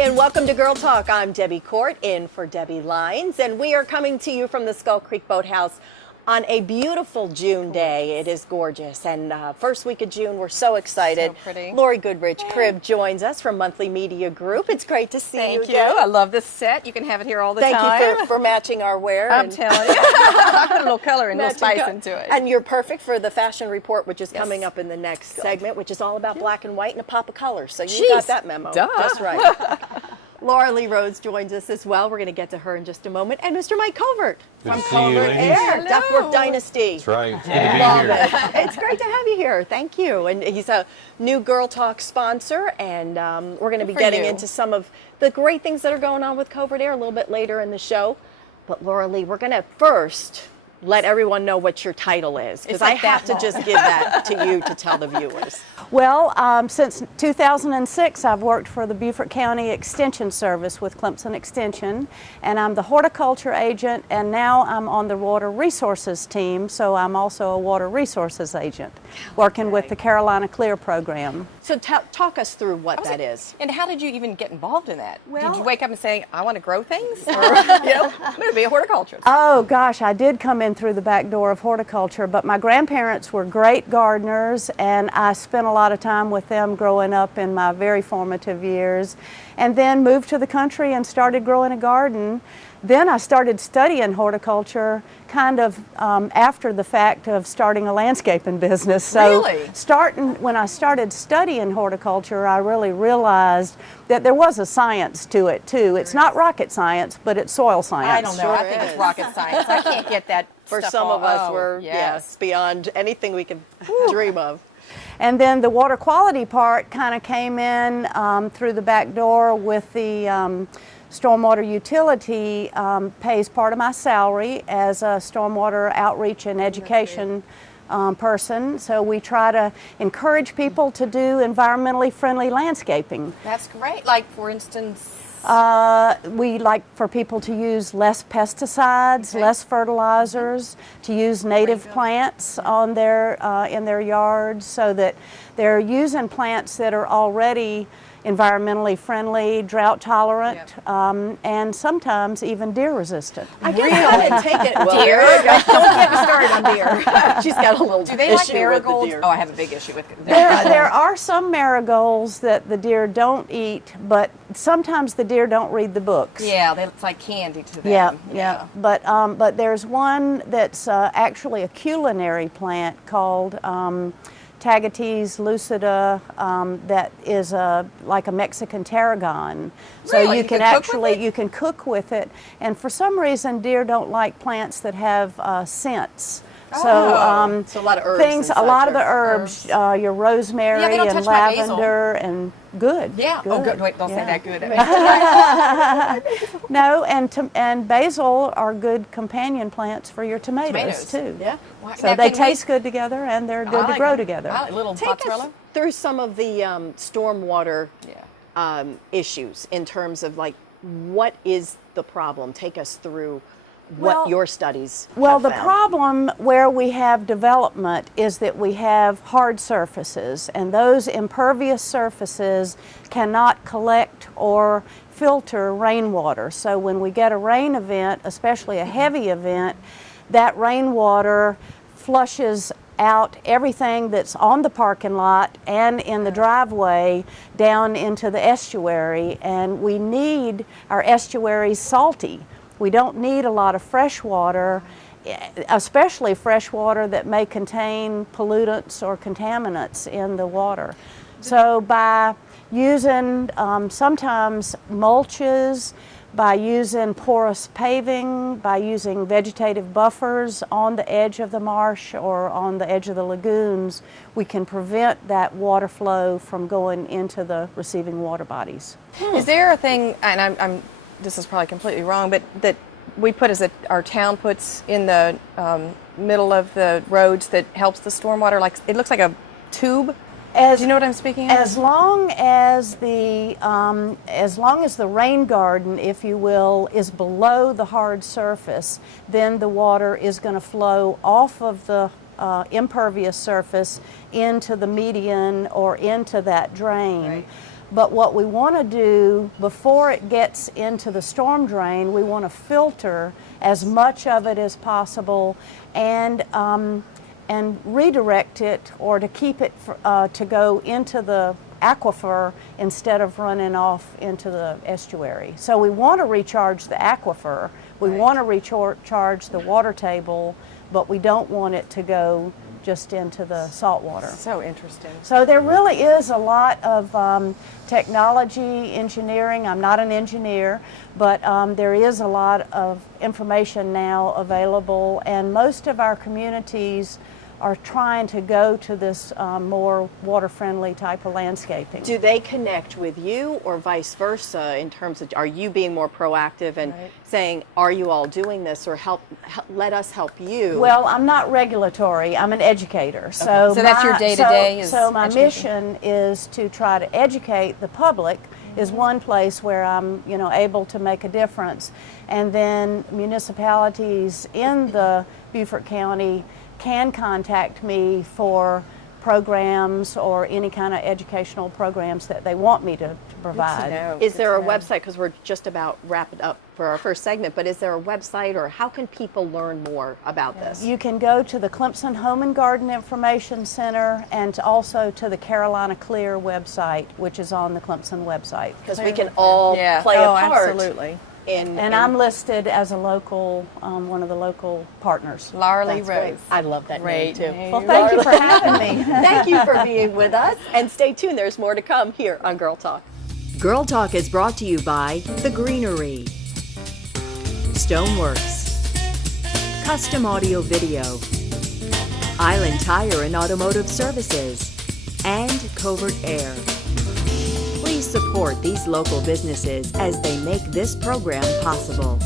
and welcome to Girl Talk. I'm Debbie Court, in for Debbie Lynes, and we are coming to you from the Skull Creek Boathouse on a beautiful June day. It is gorgeous, and first week of June, we're so excited. So pretty. Lori Goodrich Cribb joins us from Monthly Media Group. It's great to see you Thank you. again. I love this set. You can have it here all the time. Thank you for matching our wear. I'm telling you. I put a little color and a little spice into it. And you're perfect for the fashion report, which is coming up in the next segment, which is all about black and white and a pop of color. So you got that memo. Duh. That's right. Laura Lee Rhodes joins us as well. We're going to get to her in just a moment. And Mr. Mike Covert from Covert Air, Duckworth Dynasty. That's right. It's good to be here. It's great to have you here. Thank you. And he's a new Girl Talk sponsor, and we're going to be getting into some of the great things that are going on with Covert Air a little bit later in the show. But Laura Lee, we're going to first let everyone know what your title is, because I have to just give that to you to tell the viewers. Well, since 2006, I've worked for the Beaufort County Extension Service with Clemson Extension, and I'm the horticulture agent, and now I'm on the water resources team, so I'm also a water resources agent, working with the Carolina Clear program. So talk us through what that is. And how did you even get involved in that? Well, did you wake up and say, I want to grow things? Or, I'm going to be a horticulturist. Oh gosh, I did come in through the back door of horticulture, but my grandparents were great gardeners, and I spent a lot of time with them growing up in my very formative years, and then moved to the country and started growing a garden. Then I started studying horticulture kind of after the fact of starting a landscaping business. So when I started studying horticulture, I really realized that there was a science to it too. It's not rocket science, but it's soil science. I don't know. I think it's rocket science. I can't get that For stuff some of us, we're yes. beyond anything we can dream of. And then the water quality part kind of came in through the back door with the stormwater utility pays part of my salary as a stormwater outreach and education person. So we try to encourage people to do environmentally friendly landscaping. That's great. Like, for instance? We like for people to use less pesticides, less fertilizers, to use native plants on their in their yards, so that they're using plants that are already environmentally friendly, drought tolerant, and sometimes even deer resistant. I guess I didn't take it. Well, Deer? Don't get me started on deer. She's got a little Do they issue like marigolds? with the deer. Oh, I have a big issue with There are some marigolds that the deer don't eat, but sometimes the deer don't read the books. Yeah, it's like candy to them. Yeah. But there's one that's actually a culinary plant called Tagetes lucida, that is like a Mexican tarragon. So Really? you can actually cook with it, and for some reason deer don't like plants that have scents. So a lot of herbs. Things, a lot of the herbs, your rosemary they don't and touch my basil. lavender and good. Yeah. Good. Oh, good. Wait, don't say that good. No, and basil are good companion plants for your tomatoes too. Yeah. So they taste good together, and they're good to grow together. I like little Take mozzarella. us through some of the stormwater issues in terms of, like, what is the problem? Take us through what your studies have the found. problem where we have development is that we have hard surfaces, and those impervious surfaces cannot collect or filter rainwater. So when we get a rain event, especially a heavy event, that rainwater flushes out everything that's on the parking lot and in the driveway down into the estuary, and we need our estuaries salty. We don't need a lot of fresh water, especially fresh water that may contain pollutants or contaminants in the water. So by using sometimes mulches, by using porous paving, by using vegetative buffers on the edge of the marsh or on the edge of the lagoons, we can prevent that water flow from going into the receiving water bodies. Is there a thing, and this is probably completely wrong, but that we put our town puts in the middle of the roads that helps the stormwater? Like, it looks like a tube. Do you know what I'm speaking of? As long as the rain garden, if you will, is below the hard surface, then the water is going to flow off of the impervious surface into the median or into that drain. But what we want to do before it gets into the storm drain, we want to filter as much of it as possible and redirect it, or to keep it to go into the aquifer instead of running off into the estuary. So we want to recharge the aquifer, we want to recharge the water table, but we don't want it to go just into the salt water. So interesting. So there really is a lot of technology, engineering. I'm not an engineer, but there is a lot of information now available, and most of our communities are trying to go to this more water-friendly type of landscaping. Do they connect with you or vice versa in terms of, are you being more proactive and saying, are you all doing this, or let us help you? Well, I'm not regulatory, I'm an educator. So, so that's your day-to-day? So my mission is to try to educate the public, is one place where I'm able to make a difference. And then municipalities in the Beaufort County can contact me for programs or any kind of educational programs that they want me to provide. Is there a website, because we're just about wrapping up for our first segment, but is there a website, or how can people learn more about this? You can go to the Clemson Home and Garden Information Center, and also to the Carolina Clear website, which is on the Clemson website. Because we can all play a part. Absolutely. And I'm listed as a local, one of the local partners. Larley Rose. I love that name too. Well, thank you for having me. Thank you for being with us, and stay tuned. There's more to come here on Girl Talk. Girl Talk is brought to you by The Greenery, Stoneworks, Custom Audio Video, Island Tire and Automotive Services, and Covert Air. Please support these local businesses as they make this program possible.